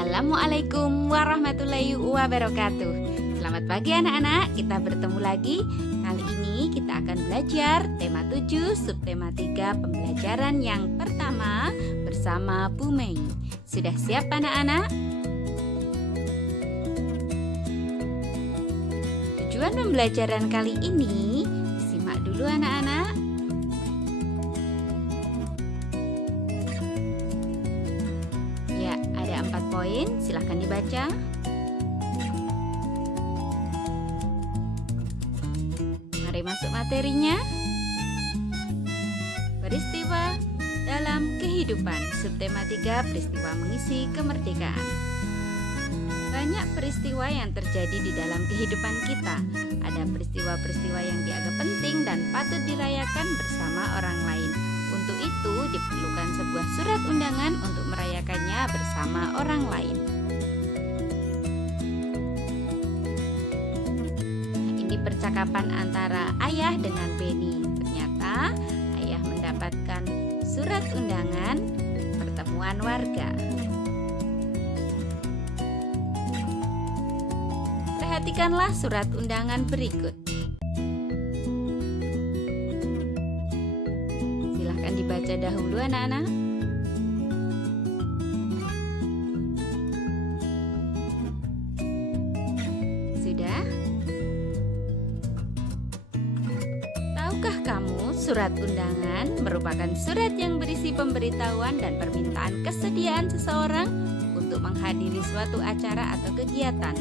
Assalamualaikum warahmatullahi wabarakatuh. Selamat pagi anak-anak, kita bertemu lagi. Kali ini kita akan belajar tema 7, subtema 3 pembelajaran yang pertama bersama Bu Mei. Sudah siap anak-anak? Tujuan pembelajaran kali ini, simak dulu anak-anak. Ya, ada 4 poin, silahkan dibaca. Mari masuk materinya. Peristiwa dalam kehidupan, subtema 3, peristiwa mengisi kemerdekaan. Banyak peristiwa yang terjadi di dalam kehidupan kita. Ada peristiwa-peristiwa yang dianggap penting dan patut dirayakan bersama orang lain. Untuk itu diperlukan sebuah surat undangan untuk merayakannya bersama orang lain. Ini percakapan antara ayah dengan Benny. Ternyata ayah mendapatkan surat undangan pertemuan warga. Perhatikanlah surat undangan berikut. Silahkan dibaca dahulu anak-anak. Sudah? Tahukah kamu surat undangan merupakan surat yang berisi pemberitahuan dan permintaan kesediaan seseorang untuk menghadiri suatu acara atau kegiatan.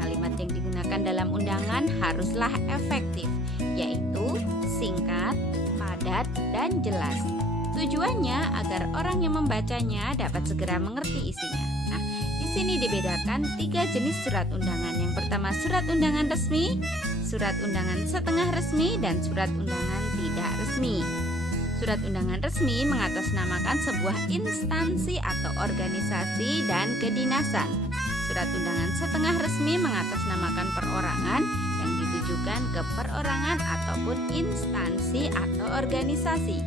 Kalimat yang digunakan dalam undangan haruslah efektif, yaitu singkat, padat, dan jelas. Tujuannya agar orang yang membacanya dapat segera mengerti isinya. Nah, di sini dibedakan 3 jenis surat undangan. Yang pertama, surat undangan resmi, surat undangan setengah resmi, dan surat undangan tidak resmi. Surat undangan resmi mengatasnamakan sebuah instansi atau organisasi dan kedinasan. Surat undangan setengah resmi mengatasnamakan perorangan yang ditujukan ke perorangan ataupun instansi atau organisasi.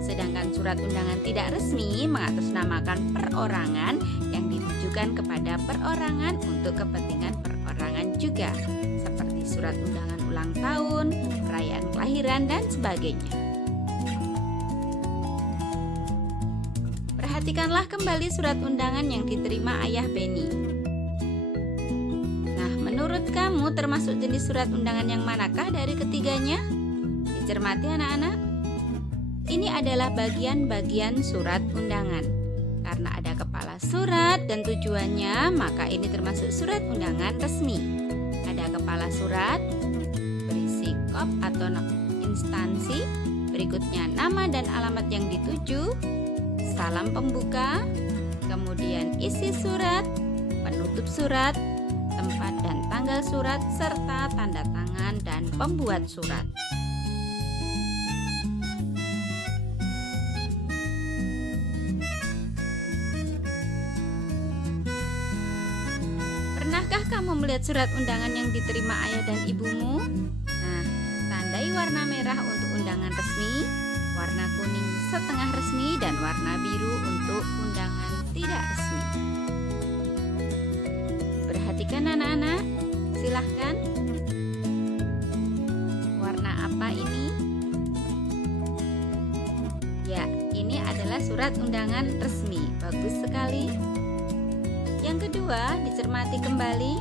Sedangkan surat undangan tidak resmi mengatasnamakan perorangan yang ditujukan kepada perorangan untuk kepentingan perorangan juga, seperti surat undangan ulang tahun, perayaan kelahiran, dan sebagainya. Perhatikanlah kembali surat undangan yang diterima ayah Benny. Menurut kamu termasuk jenis surat undangan yang manakah dari ketiganya? Dicermati anak-anak. Ini adalah bagian-bagian surat undangan. Karena ada kepala surat dan tujuannya, maka ini termasuk surat undangan resmi. Ada kepala surat, berisi kop atau instansi, berikutnya nama dan alamat yang dituju, salam pembuka, kemudian isi surat, penutup surat, tempat dan tanggal surat, serta tanda tangan dan pembuat surat. Pernahkah kamu melihat surat undangan yang diterima ayah dan ibumu? Nah, tandai warna merah untuk undangan resmi, warna kuning setengah resmi, dan warna biru untuk undangan tidak resmi. Perhatikan anak-anak, silahkan. Warna apa ini? Ya, ini adalah surat undangan resmi. Bagus sekali. Yang kedua, dicermati kembali.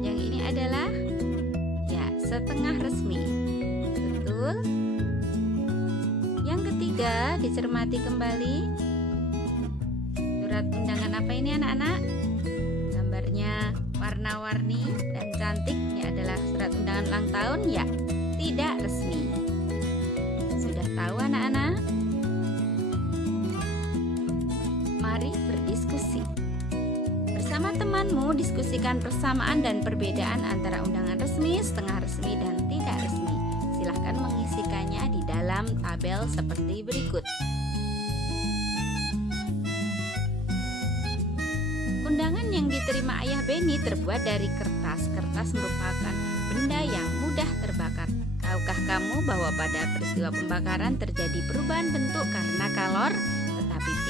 Yang ini adalah ya, setengah resmi. Betul. Yang ketiga, dicermati kembali. Surat undangan apa ini anak-anak? Gambarnya warna-warni dan cantik. Ini adalah surat undangan ulang tahun, ya, tidak resmi. Sudah tahu anak-anak? Mari berdiskusi. Bersama temanmu, diskusikan persamaan dan perbedaan antara undangan resmi, setengah resmi, dan tidak resmi. Silahkan mengisikannya di dalam tabel seperti berikut. Undangan yang diterima ayah Benny terbuat dari kertas. Kertas merupakan benda yang mudah terbakar. Tahukah kamu bahwa pada peristiwa pembakaran terjadi perubahan bentuk karena kalor?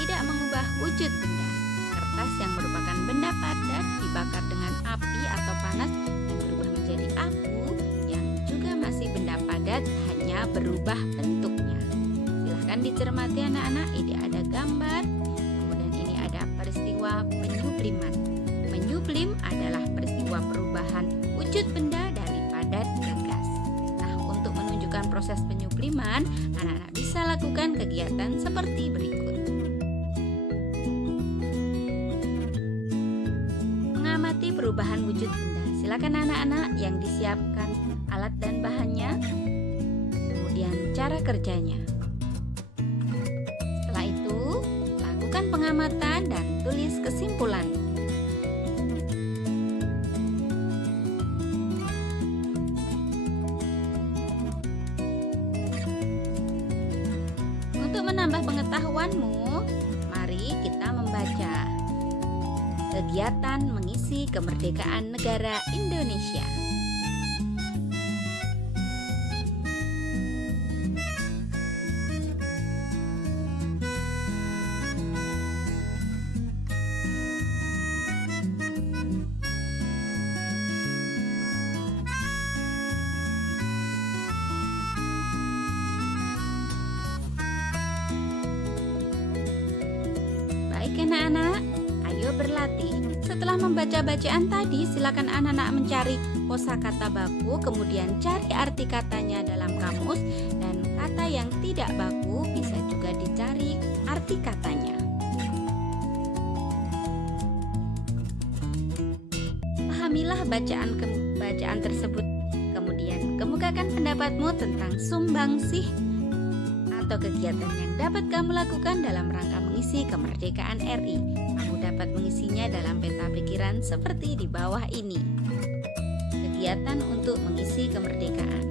tidak mengubah wujud benda. Kertas yang merupakan benda padat dibakar dengan api atau panas dan berubah menjadi abu yang juga masih benda padat, hanya berubah bentuknya. Silahkan dicermati anak-anak, ini ada gambar, kemudian ini ada peristiwa penyubliman. Menyublim adalah peristiwa perubahan wujud benda dari padat ke gas. Nah, untuk menunjukkan proses penyubliman, anak-anak bisa lakukan kegiatan seperti berikut. Mengamati perubahan wujud benda. Silakan anak-anak yang disiapkan alat dan bahannya, kemudian cara kerjanya. Setelah itu, lakukan pengamatan dan tulis kesimpulan. Untuk menambah pengetahuanmu, mari kita membaca kegiatan mengisi kemerdekaan negara Indonesia. Baik anak-anak, ayo berlatih. Setelah membaca bacaan tadi, silakan anak-anak mencari kosakata baku, kemudian cari arti katanya dalam kamus, dan kata yang tidak baku bisa juga dicari arti katanya. Pahamilah bacaan tersebut, kemudian kemukakan pendapatmu tentang sumbangsih atau kegiatan yang dapat kamu lakukan dalam rangka mengisi kemerdekaan RI. Kamu dapat mengisinya dalam peta pikiran seperti di bawah ini. Kegiatan untuk mengisi kemerdekaan.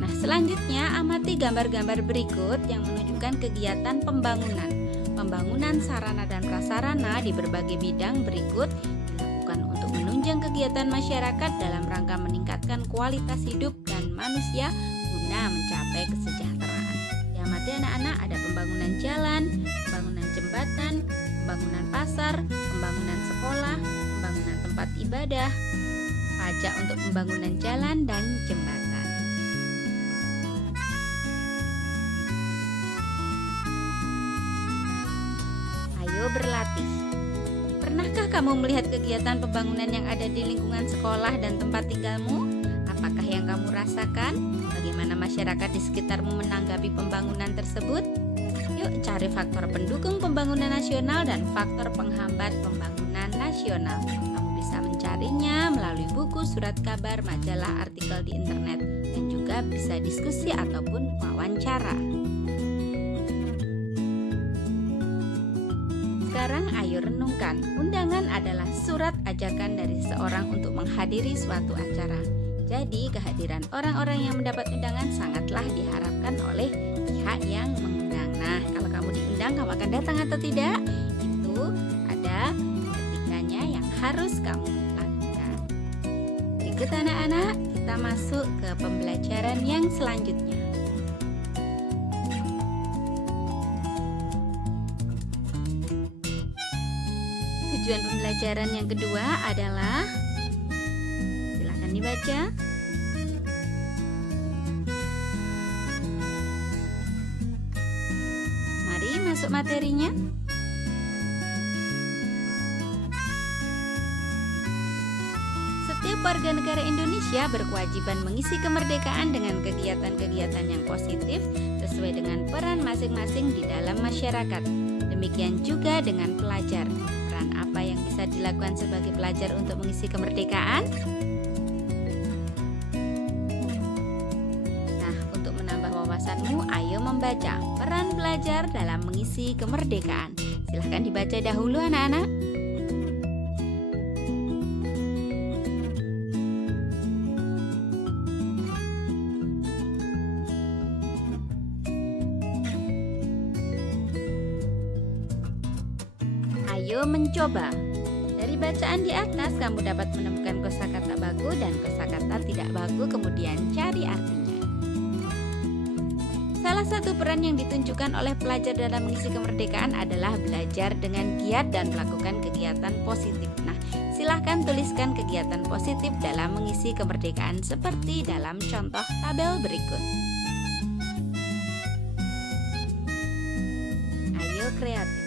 Nah, selanjutnya amati gambar-gambar berikut yang menunjukkan kegiatan pembangunan sarana dan prasarana di berbagai bidang berikut dilakukan untuk menunjang kegiatan masyarakat dalam rangka meningkatkan kualitas hidup dan manusia guna mencapai kesejahteraan. Diamati anak-anak, ada pembangunan jalan, pembangunan jembatan, pembangunan pasar, pembangunan sekolah, pembangunan tempat ibadah, pajak untuk pembangunan jalan dan jembatan. Ayo berlatih. Pernahkah kamu melihat kegiatan pembangunan yang ada di lingkungan sekolah dan tempat tinggalmu? Apakah yang kamu rasakan? Bagaimana masyarakat di sekitarmu menanggapi pembangunan tersebut? Yuk cari faktor pendukung pembangunan nasional dan faktor penghambat pembangunan nasional. Kamu bisa mencarinya melalui buku, surat kabar, majalah, artikel di internet, dan juga bisa diskusi ataupun wawancara. Sekarang ayo renungkan, undangan adalah surat ajakan dari seseorang untuk menghadiri suatu acara. Jadi kehadiran orang-orang yang mendapat undangan sangatlah diharapkan oleh pihak yang mengundang. Nah, kalau kamu diundang, kamu akan datang atau tidak? Itu ada etikanya yang harus kamu lakukan. Berikut anak-anak, kita masuk ke pembelajaran yang selanjutnya. Tujuan pembelajaran yang kedua adalah, silakan dibaca. Mari masuk materinya. Setiap warga negara Indonesia berkewajiban mengisi kemerdekaan dengan kegiatan-kegiatan yang positif sesuai dengan peran masing-masing di dalam masyarakat. Demikian juga dengan pelajar. Peran apa yang bisa dilakukan sebagai pelajar untuk mengisi kemerdekaan? Nah, untuk menambah wawasanmu, ayo membaca peran pelajar dalam mengisi kemerdekaan. Silahkan dibaca dahulu anak-anak. Ayo mencoba. Dari bacaan di atas kamu dapat menemukan kosakata baku dan kosakata tidak baku, kemudian cari artinya. Salah satu peran yang ditunjukkan oleh pelajar dalam mengisi kemerdekaan adalah belajar dengan giat dan melakukan kegiatan positif. Nah, silahkan tuliskan kegiatan positif dalam mengisi kemerdekaan seperti dalam contoh tabel berikut. Ayo kreatif.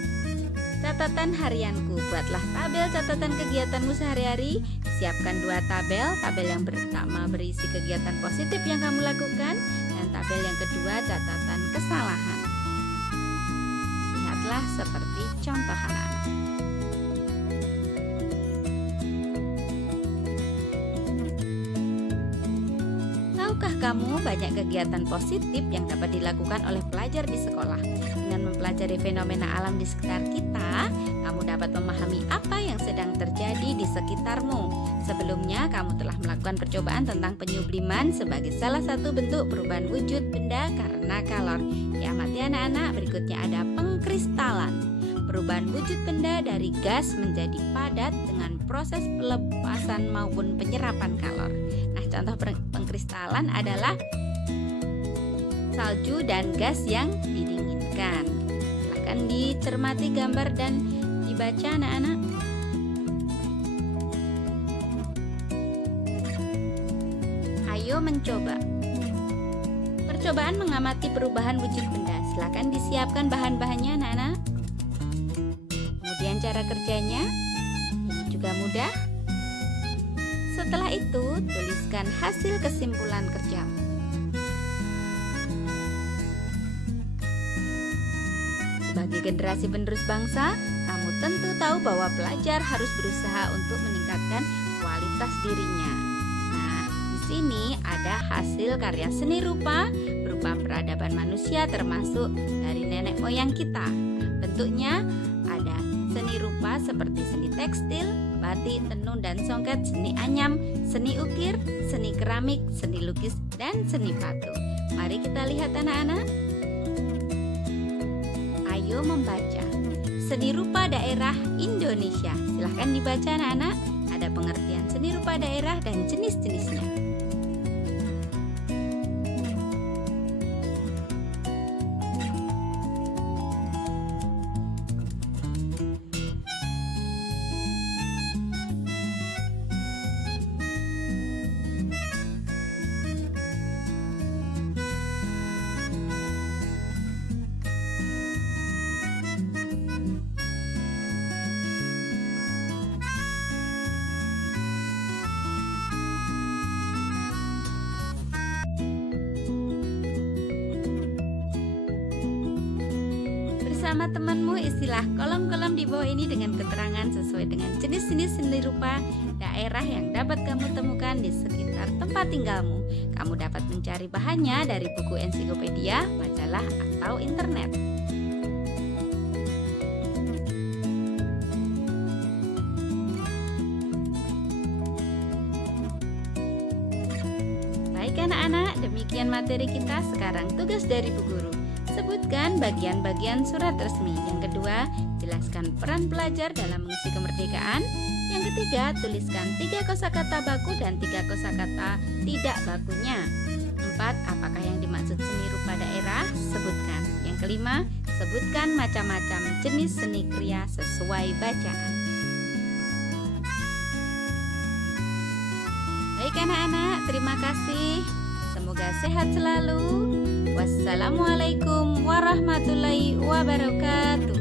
Catatan harianku. Buatlah tabel catatan kegiatanmu sehari-hari. Siapkan 2 tabel. Tabel yang pertama berisi kegiatan positif yang kamu lakukan, dan tabel yang kedua catatan kesalahan. Lihatlah seperti contoh anak-anak. Tahukah kamu banyak kegiatan positif yang dapat dilakukan oleh pelajar di sekolah? Dengan mempelajari fenomena alam di sekitar kita, kamu dapat memahami apa yang sedang terjadi di sekitarmu. Sebelumnya, kamu telah melakukan percobaan tentang penyubliman sebagai salah satu bentuk perubahan wujud benda karena kalor. Diamati anak-anak, berikutnya ada pengkristalan. Perubahan wujud benda dari gas menjadi padat dengan proses pelepasan maupun penyerapan kalor. Nah, contoh pengkristalan adalah salju dan gas yang didinginkan. Silahkan dicermati gambar dan dibaca anak-anak. Ayo mencoba. Percobaan mengamati perubahan wujud benda. Silahkan disiapkan bahan-bahannya anak-anak. Kemudian cara kerjanya, ini juga mudah. Setelah itu, tuliskan hasil kesimpulan kerjamu. Sebagai generasi penerus bangsa, kamu tentu tahu bahwa pelajar harus berusaha untuk meningkatkan kualitas dirinya. Nah, di sini ada hasil karya seni rupa berupa peradaban manusia termasuk dari nenek moyang kita. Bentuknya ada seni rupa seperti seni tekstil, batik, tenun, dan songket, seni anyam, seni ukir, seni keramik, seni lukis, dan seni patung. Mari kita lihat anak-anak. Ayo membaca. Seni rupa daerah Indonesia. Silahkan dibaca anak-anak. Ada pengertian seni rupa daerah dan jenis-jenisnya. Bersama temanmu, istilah kolom-kolom di bawah ini dengan keterangan sesuai dengan jenis-jenis seni rupa daerah yang dapat kamu temukan di sekitar tempat tinggalmu. Kamu dapat mencari bahannya dari buku ensiklopedia, majalah, atau internet. Baik anak-anak, demikian materi kita. Sekarang tugas dari Bu Guru. Sebutkan bagian-bagian surat resmi. Yang kedua, jelaskan peran pelajar dalam mengisi kemerdekaan. Yang ketiga, tuliskan 3 kosakata baku dan 3 kosakata tidak bakunya. 4, apakah yang dimaksud seni rupa daerah? Sebutkan. Yang kelima, sebutkan macam-macam jenis seni kriya sesuai bacaan. Baik anak-anak, terima kasih. Semoga sehat selalu. Wassalamualaikum warahmatullahi wabarakatuh.